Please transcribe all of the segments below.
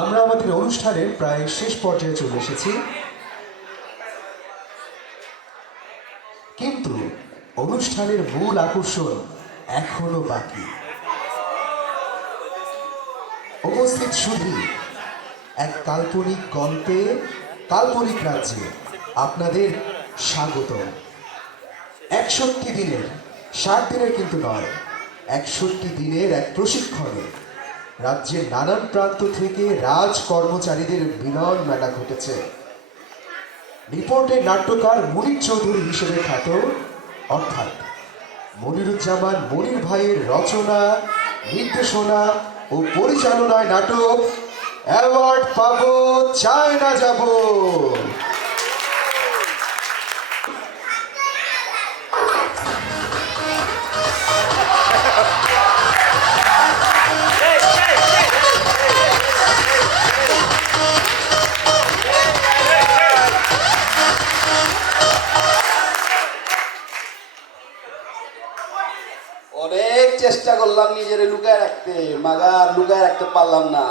আমরা আমাদের অনুষ্ঠানের প্রায় শেষ পর্যায়ে চলে এসেছি, কিন্তু অনুষ্ঠানের মূল আকর্ষণ এখনো বাকি। উপস্থিত শুধু এক কাল্পনিক গল্পে, কাল্পনিক রাজ্যে আপনাদের স্বাগত। 61 দিনের, 60 দিনের কিন্তু নয়, 61 দিনের এক প্রশিক্ষণে রাজ্যের নানান প্রান্ত থেকে রাজ কর্মচারীদের মিলন মেলা ঘটেছে। রিপোর্টের নাট্যকার মনির চৌধুরী হিসেবে খ্যাত, অর্থাৎ মনিরুজ্জামান মনির ভাইয়ের রচনা, নির্দেশনা ও পরিচালনায় নাটক অ্যাওয়ার্ড পাবো চায় না যাব। অনেক চেষ্টা করলাম নিজের লুকায় রাখতে, মাগার লুকায় রাখতে পারলাম না।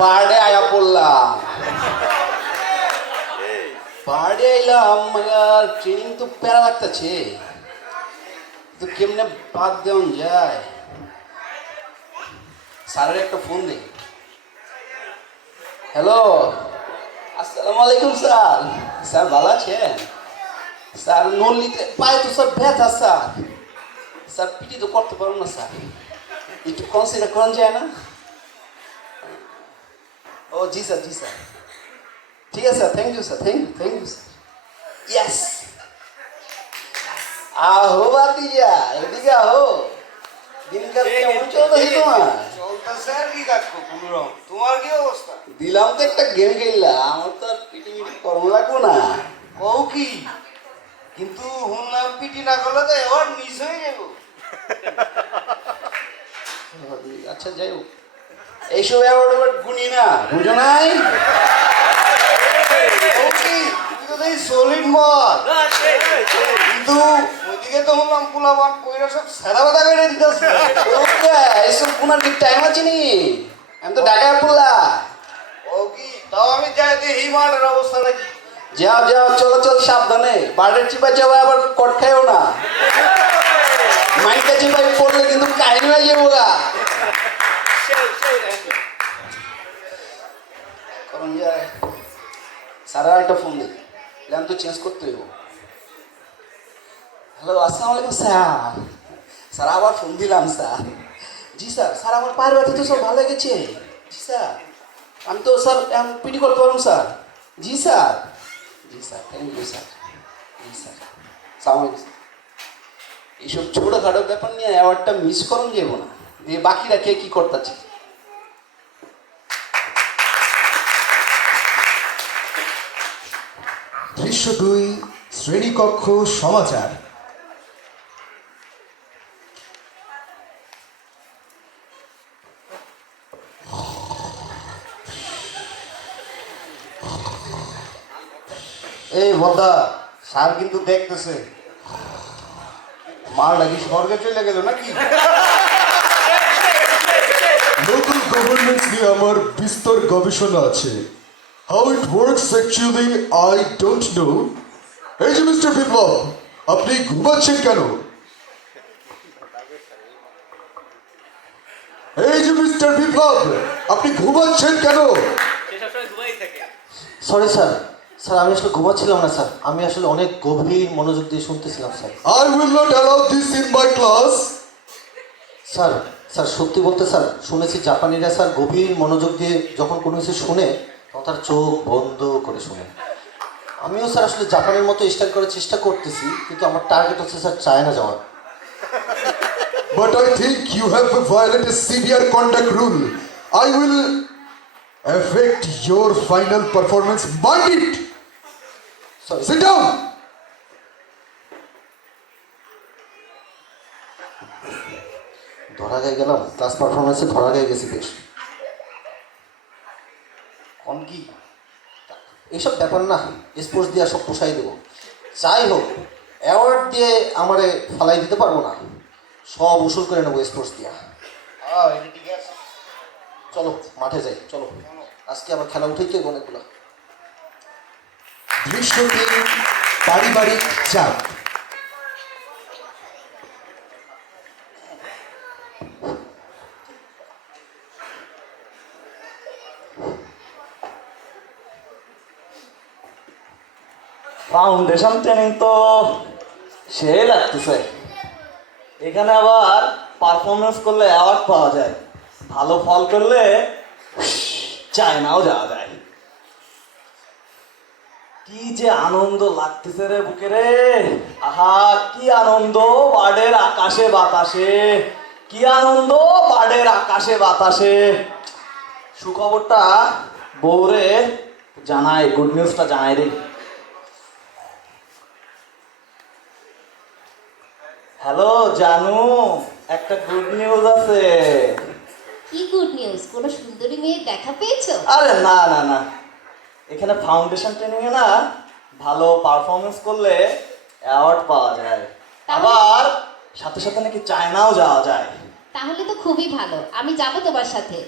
বার্ডে আয়া পড়লাম, বার্ডে আইলাম, মাগার ট্রেনিং তো প্যারা লাগতেছে, তো কেমনে বাদ দেওয়া যায়। স্যারের একটা ফোন দিই। হ্যালো, আসসালামু আলাইকুম স্যার। স্যার ভালো আছেন? স্যার নল্লিতে পায়ে তো স্যার ব্যথা স্যার। স্যার পিটি তো করতে পারবো না স্যার, একটু কনসিডার করা যায় না? ও জি স্যার, জি স্যার, ঠিক আছে sir, thank you sir, thank you sir. Yes, আহো বাতিজা, এদিকে আহো। দিনকাল কেমন চলতেছে তোমার? চলতেছে আর কি কাটবো কোনরকম। তোমার কি অবস্থা? দিলাম তো একটা গেম খেললাম, আমার তো আর পিটি মিটি কর্ম লাগবো না। কও কি? কিন্তু হুনলাম পিটি না করলে তো এবার মিস হয়ে যাবো। আচ্ছা যাই হোক, এইসব অ্যাওয়ার্ড গুনি না, বুঝো নাই? কও কি? তুমি তো দেখি সলিড মার, কিন্তু ওইদিকে তো হুনলাম পোলাপান কইরা সব সাদা বাদা করে দিতেছে। এইসব গুনার কি টাইম আছে নি? আমি তো ঢাকায় পড়লা। কও কি? তাও আমি যাই দেখি মাঠের অবস্থাটা কি। যাও যাও, চলো চল, সাবধানে। বার্ডের চিপা যাওয়া আবার কট খাইও না, মাইকা চিপাই পড়লে কিন্তু কাহিনী হয়ে যাবো গা। কারণ যায় সারা একটা ফোন দিই, প্ল্যান তো চেঞ্জ করতে হইব। হ্যালো, আসসালামু আলাইকুম স্যার। স্যার আবার ফোন দিলাম স্যার। জি স্যার, স্যার আমার পায়ের ব্যথা তো সব ভালো হয়ে গেছে। জি স্যার, আমি তো স্যার পিটি করতে পারবো স্যার। জি স্যার, জি স্যার, থ্যাংক ইউ স্যার। জি স্যার, সালাম আলাইকুম। এইসব ছোটোখাটো ব্যাপার নিয়ে অ্যাওয়ার্ডটা মিস করুন যাবো না, দিয়ে বাকিরা কে কী করতেছে। দৃশ্য 2, শ্রেণীকক্ষ সমাচার। এই বদা, স্যার কিন্তু দেখতেছে। মার লাগি স্বর্গে চলে গেল নাকি? লোকাল গভর্নমেন্ট নিয়ে আমার বিস্তর গবেষণা আছে। How it works actually I don't know. এই যে মিস্টার বিপ্লব, আপনি ঘুমাচ্ছেন কেন? এই যে মিস্টার বিপ্লব, আপনি ঘুমাচ্ছেন কেন? সরি স্যার, স্যার আমি আসলে ঘুমাচ্ছিলাম না স্যার, আমি আসলে অনেক গভীর মনোযোগ দিয়ে শুনতেছিলাম sir. I will not allow this in my class. Sir, sir সত্যি বলতে স্যার, শুনেছি জাপানিরা স্যার গভীর মনোযোগ দিয়ে যখন কোনো কিছু শুনে তখন তার চোখ বন্ধ করে শুনে। আমিও স্যার আসলে জাপানের মতো স্টাইল করার চেষ্টা করতেছি, কিন্তু আমার টার্গেট হচ্ছে স্যার চায়না যাওয়া। But I think you have violated severe conduct rule. I will affect your final performance. Mind it. Sorry Sit down. ধরা গায়ে গেলাম, ক্লাস পারফরমেন্সে ধরা গায়ে গেছি বেশ। কোন কি? এইসব ব্যাপার না, স্পোর্টস দিয়ে সব পোষাই দেবো। যাই হোক, অ্যাওয়ার্ড দিয়ে আমারে ফালাই দিতে পারবো না, সব উসুল করে নেবো স্পোর্টস দিয়া। এটা ঠিক আছে। চলো মাঠে যাই, চলো। আজকে আবার খেলা উঠেই তো অনেকগুলো। দৃশ্য 3, পারিবারিক চাপ। ফাউন্ডেশন ট্রেনিং তো সে লাগতেছে। এখানে আবার পারফরমেন্স করলে অ্যাওয়ার্ড পাওয়া যায়, ভালো ফল করলে চায়নাও যাওয়া যায়। কি যে আনন্দ লাগতেছে রে বুকে রে, আহা কি আনন্দ বার্ডের আকাশে বাতাসে, কি আনন্দ বার্ডের আকাশে বাতাসে। সুখবরটা বউরে জানাই, গুড নিউজটা জানাই রে। হ্যালো জানু, একটা গুড নিউজ আছে। কি গুড নিউজ? কোনো সুন্দরী মেয়ে দেখা পেয়েছো? আরে না না না, এখানে ফাউন্ডেশন ট্রেনিং এ না ভালো পারফরমেন্স করলে অ্যাওয়ার্ড পাওয়া যায়, আবার সাথে সাথে নাকি চায়নাও যাওয়া যায়। তাহলে তো খুবই ভালো, আমি যাব তোমার সাথে।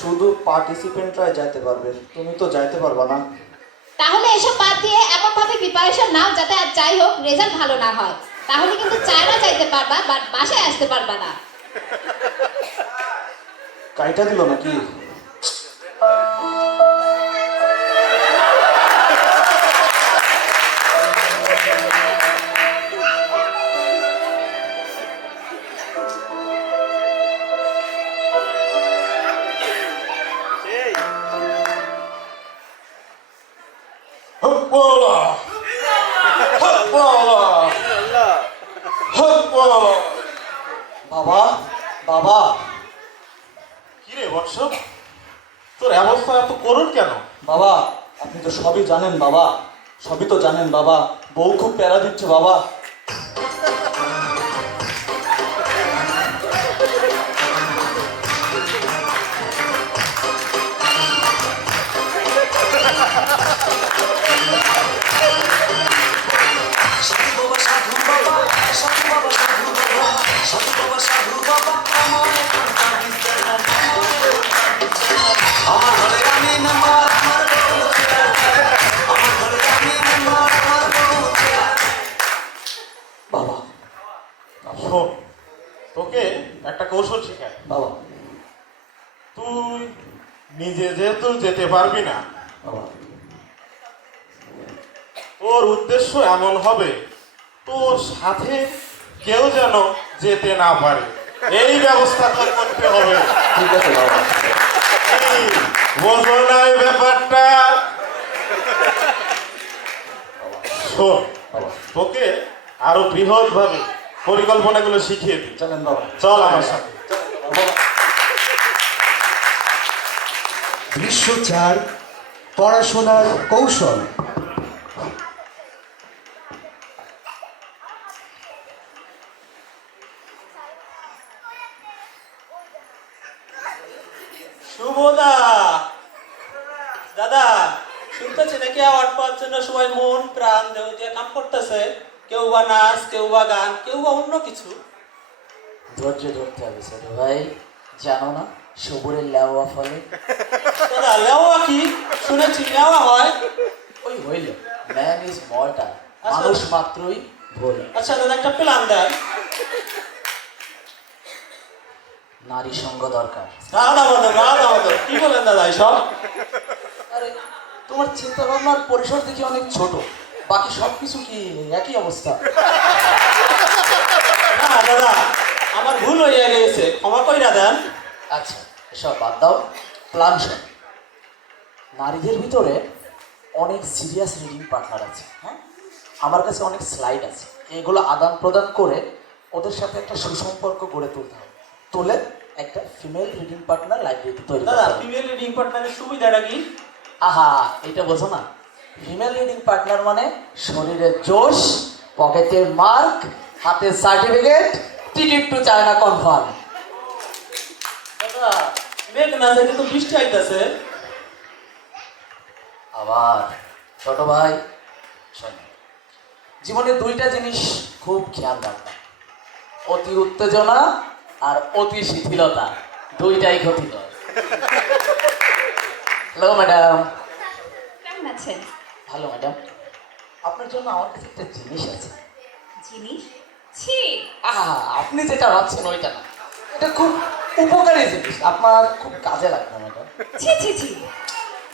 শুধু পার্টিসিপেন্টরাই যাইতে পারবে, তুমি তো যাইতে পারবা না। তাহলে এসব বাদ দিয়ে এমন ভাবে প্রিপারেশন নাও যাতে আর যাই হোক রেজাল্ট ভালো না হয়, তাহলে কিন্তু চায়না যাইতে পারবা বাট বাসায় আসতে পারবা না। কাইটা দিল নাকি? হকবালা, হকবালা, হকবালা। বাবা বাবা, কিরে বৎস, তোর অবস্থা এত করুণ কেন? বাবা আপনি তো সবই জানেন বাবা, সবই তো জানেন বাবা, বউ খুব প্যারা দিচ্ছে বাবা। বাবা শোন, তোকে একটা কৌশল শেখাই। বাবা তুই নিজে যেহেতু যেতে পারবি না, বাবা, তোর উদ্দেশ্য এমন হবে তোর সাথে কেউ যেন যেতে না পারে, এই ব্যবস্থা তোর করতে হবে। ঠিক আছে বাবা। কি, বোঝো না এই ব্যাপারটা? শোন, তোকে আরো বৃহৎ ভাবে পরিকল্পনাগুলো শিখিয়ে দিই। চলেন বাবা। চল আমার সাথে। দৃশ্য 4, পড়াশোনার কৌশল। শুভদা দাদা, শুনতেছি নাকি অ্যাওয়ার্ড পাওয়ার জন্য সবাই মন প্রাণ দেহ দিয়ে কাম করতেছে, কেউ বা নাচ, কেউ বা গান, কেউ বা অন্য কিছু। ধৈর্য ধরতে হবে ছোট ভাই, জানো না সবুরের লেওয়া ফলে? দাদা লেওয়া কি? শুনেছি লেওয়া হয়। ওই হইল ম্যান ইজ মর্টাল, মানুষ মাত্রই ভুল। আচ্ছা দাদা একটা প্ল্যান দেন। নারী সঙ্গ দরকার। রাধা মাধব, রাধা মাধব, কি বলেন দাদা এসব? আরে তোমার চিন্তা ভাবনার পরিসর দেখি অনেক ছোট, বাকি সবকিছু কি একই অবস্থা? না দাদা, আমার ভুল হইয়া গেছে, ক্ষমা কইরা দেন। আচ্ছা এসব বাদ দাও, প্ল্যান শোন। নারীদের ভিতরে অনেক সিরিয়াস রিডিং পার্টনার আছে, হ্যাঁ? আমার কাছে অনেক স্লাইড আছে, এগুলো আদান প্রদান করে ওদের সাথে একটা সুসম্পর্ক গড়ে তুলতে হবে। তুলে একটা ফিমেল রিডিং পার্টনার লাইব্রেরিতে তৈরি করতে দাদা হবে। ফিমেল রিডিং পার্টনারের সুবিধাটা কি? আহা, এটা বোঝো না? ফিমেল রিডিং পার্টনার মানে শরীরে জোশ, পকেটে মার্ক, হাতে certificate, ticket to China confirm. দাদা মেঘ না দেখে তো বৃষ্টি আইতাছে। আবার ছোট ভাই শোন, জীবনে দুইটা জিনিস খুব খেয়াল রাখবা। অতি উত্তেজনা আর অতি শিথিলতা দুইটাই ক্ষতিকর। Hello madam. কেমন আছেন? ভালো ম্যাডাম, আপনার জন্য আমার কাছে একটা জিনিস আছে। জিনিস? ছি, আহা, আপনি যেটা ভাবছেন ওইটা না, এটা খুব উপকারী জিনিস, আপনার খুব কাজে লাগবে ম্যাডাম। ছি ছি ছি।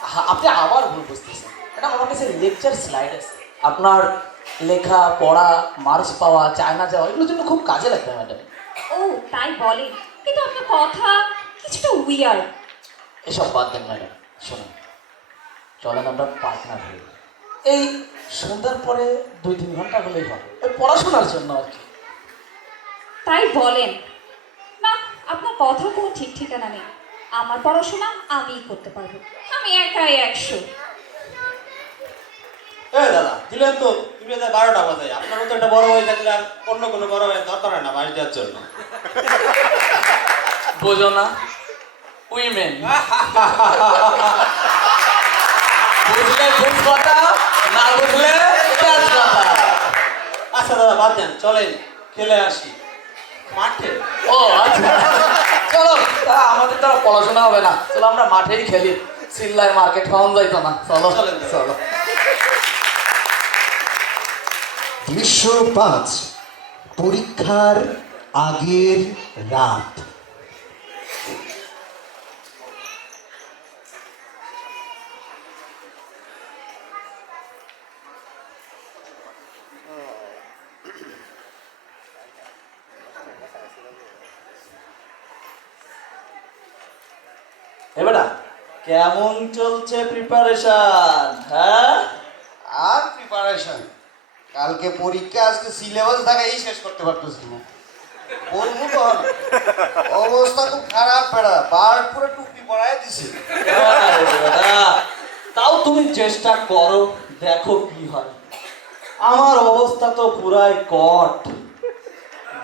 আহা, আপনি আবার ভুল বুঝতেছেন ম্যাডাম। আমার কাছে লেকচার স্লাইড আছে, আপনার লেখা পড়া, মার্কস পাওয়া, চায়না যাওয়া, এগুলোর জন্য খুব কাজে লাগবে ম্যাডাম। ও তাই বলেন, কিন্তু আপনার কথা কিছুটা উইয়ার্ড। এসব বাদ দেন ম্যাডাম, শুনুন, চলেন আমরা পার্টনার হই। এই সন্ধ্যার পরে 2-3 ঘন্টা হলেই হবে, ওই পড়াশোনার জন্য আর কি। তাই বলেন না, আপনার কথা কোনো ঠিক ঠিকানা নেই। আমার পড়াশোনা আমিই করতে পারবো, আমি একাই 100। এই দাদা দিলেন তো, তুমি 12টা বাজে, আপনার মতো একটা বড় হয়ে থাকলে আর অন্য কোনো বড় হয়ে দরকার হয় না বাড়ি দেওয়ার জন্য। বোঝো না, উইমেন। বুঝলে বুঝ কথা, না বুঝলে কাজ কথা। আচ্ছা দাদা বাদ দেন, চলেন খেলে আসি মাঠে। ও আচ্ছা, চলো, আমাদের তো আর পড়াশোনা হবে না, চলো আমরা মাঠেই খেলি, সিল্লায় মার্কেট পাওয়া যাইতো না। চলো চলেন, চলো। দৃশ্য 5, পরীক্ষার আগের রাত। এবারে কেমন চলছে প্রিপারেশন? হ্যাঁ, আর প্রিপারেশন, কালকে পরীক্ষা, আজকে সিলেবাস দেখাই শেষ করতে পারতেছি না। বলবো তো না, অবস্থা খুব খারাপ বেড়া, বার পুরো টুপি পরায় দিছে। আরে বেটা, তাও তুমি চেষ্টা করো, দেখো কি হয়। আমার অবস্থা তো পুরাই কট,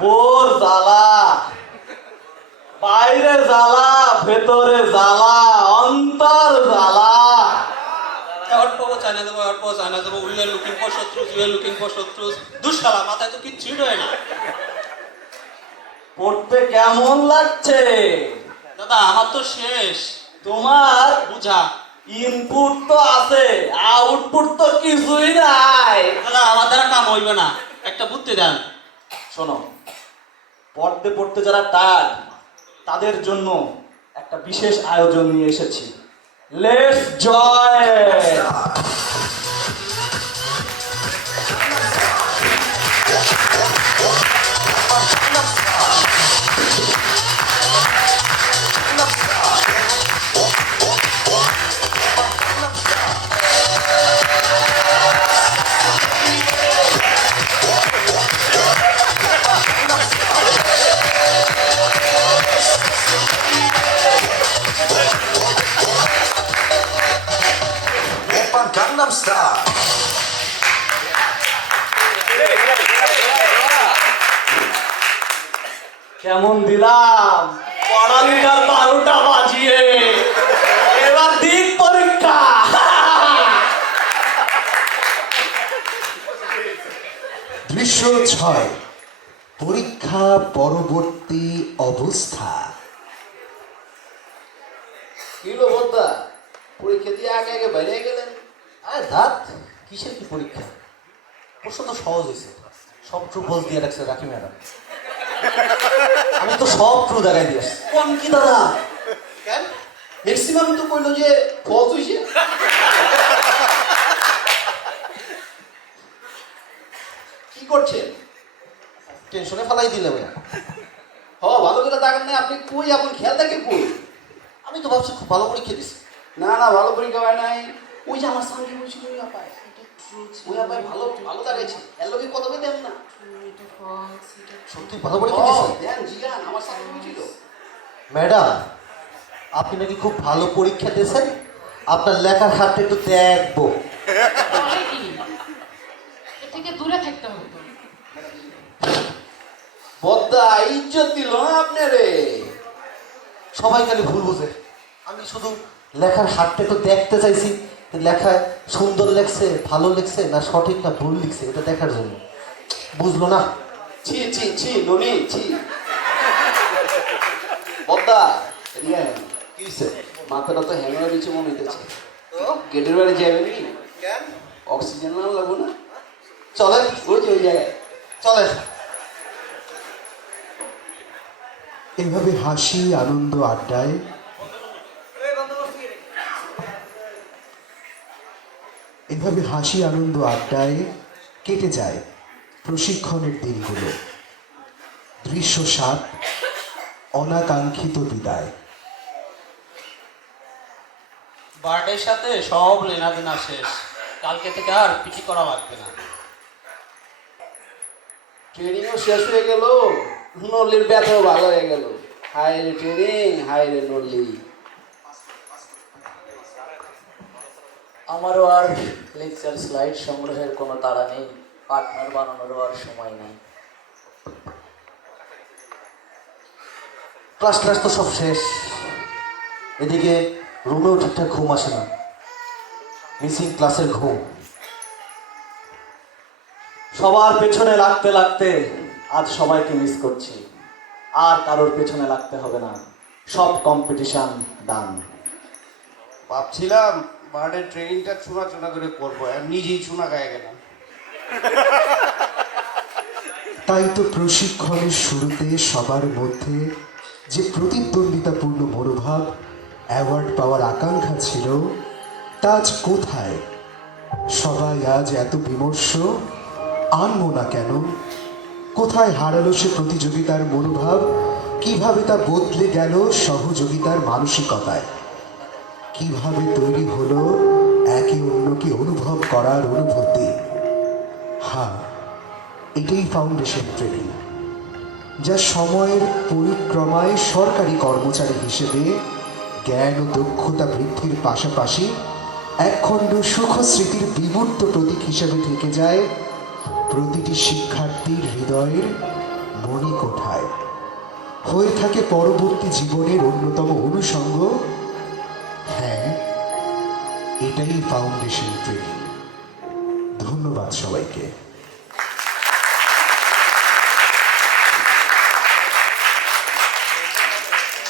বোর জ্বালা, বাইরে জ্বালা, ভেতরে জ্বালা, অন্তর জ্বালা। অট পাবো চায়না যাবো, অট পাবো চায়না যাবো, উই আর লুকিং ফর শত্রুস, উই আর লুকিং ফর শত্রুস। দুঃশালা, মাথায় তো কিচ্ছুই রয় না। পড়তে কেমন লাগছে? দাদা আমার তো শেষ, তোমার বুঝা। ইনপুট তো আছে, আউটপুট তো কিছুই নাই। দাদা আমার দ্বারা কাম হইবে না, একটা বুদ্ধি দেন। শোনো, পড়তে পড়তে যারা টায়ার্ড তাদের জন্য একটা বিশেষ আয়োজন নিয়ে এসেছি। Let's join. Gangnam Style. কেমন দিলাম পড়ালিটার 12টা বাজিয়ে? এবার দিক পরীক্ষা। দৃশ্য 6, পরীক্ষা পরবর্তী অবস্থা। কিলো বদ্দা, পরীক্ষা দিয়ে আগে আগে বাইরে গেলেন। আরে দাঁত, কিসের কি পরীক্ষা? প্রশ্ন তো সহজ হয়েছে, সব ট্রু ফলস দিয়ে রাখছে রাখি ম্যাডাম। আমি তো সব ট্রু দেখাই দিয়ে আসছি। কোন কি দাদা? কেন ম্যাক্সিমাম তো কইলো যে ফলস হইছে। কি করছেন? টেনশনে ফেলাই দিলে ভাইয়া। ভালো করে দেখেন না আপনি, কই আপন খেয়াল থাকে কই? আমি তো ভাবছি খুব ভালো পরীক্ষা দিছি। না না, ভালো পরীক্ষা হয় নাই। ওই যে আমার সঙ্গে বলছিল ওই আপায়, ওই আপায় ভালো ভালো দেখাইছে, এর লগে কথা বলে দেন না। সত্যি ভালো পরীক্ষা দিছি দেন জিগান, আমার সঙ্গে বলছিল। ম্যাডাম। আপনি নাকি খুব ভালো পরীক্ষা দিয়েছেন, আপনার লেখার হাতটা একটু দেখবো। এর থেকে দূরে থাকতে হবে। বদ্দা ইজ্জত দিল না আপনি রে। সবাই খালি ভুল বুঝে, আমি শুধু লেখার হাতটা একটু দেখতে চাইছি, লেখায় সুন্দর লেখছে, ভালো লেখছে না সঠিক না ভুল লিখছে, এটা দেখার জন্য। বুঝলো না? ছি ছি ছি ননি ছি বদ্দা এদিকে আয়। কি হয়েছে? মাথাটা তো হ্যাং হয়ে দিচ্ছে মনে হইতেছে তো গেটের বাড়ি যাবেন কি কেন? অক্সিজেন না লাগবো না চলেন, ওই যে ওই জায়গায় চলেন। এভাবে হাসি আনন্দ আড্ডায় কেটে যায় প্রশিক্ষণের দিনগুলো। দৃশ্য 7, অনাকাঙ্ক্ষিত বিদায়। বার্থডের সাথে সব লেনাদেনা শেষ, কালকে থেকে আর পিটি করা লাগবে না। ট্রেনিংও শেষ হয়ে গেল, নল্লির ব্যথাও ভালো হয়ে গেল। হাই রে ট্রেনিং, হাই রে নল্লি। আমারও আর লেকচার স্লাইড সংগ্রহের কোনো তাড়া নেই, পার্টনার বানানোরও আর সময় নেই। ক্লাস তো সব শেষ, এদিকে রুমেও ঠিকঠাক ঘুম আসে না, মিসিং ক্লাসের ঘুম। সবার পেছনে লাগতে লাগতে আজ সবাইকে মিস করছি, আর কারোর পেছনে লাগতে হবে না, সব কম্পিটিশন ডান। ভাবছিলাম বার্থডে ট্রেনিংটা চুনা চুনা করে করবো, আর নিজেই চুনা গায়ে গেলাম। তাই তো প্রশিক্ষণের শুরুতে সবার মধ্যে যে প্রতিদ্বন্দ্বিতাপূর্ণ মনোভাব, অ্যাওয়ার্ড পাওয়ার আকাঙ্ক্ষা ছিল, তা আজ কোথায়? সবাই আজ এত বিমর্ষ, আনবো না কেন? কোথায় হারালো সে প্রতিযোগিতার মনোভাব? কিভাবে তা বদলে গেল সহযোগিতার মানসিকতায়? কিভাবে তৈরি হলো একে অন্যকে অনুভব করার অনুভূতি? হ্যাঁ, এটাই ফাউন্ডেশন ট্রেনিং, যা সময়ের পরিক্রমায় সরকারি কর্মচারী হিসেবে জ্ঞান ও দক্ষতা বৃদ্ধির পাশাপাশি একখণ্ড সুখস্মৃতির বিমূর্ত প্রতীক হিসেবে থেকে যায় প্রতিটি শিক্ষার্থীর হৃদয়ের মণিকোঠায়, হয়ে থাকে পরবর্তী জীবনের অন্যতম অনুষঙ্গ। হ্যাঁ, এটাই ফাউন্ডেশন ট্রেনিং। ধন্যবাদ সবাইকে।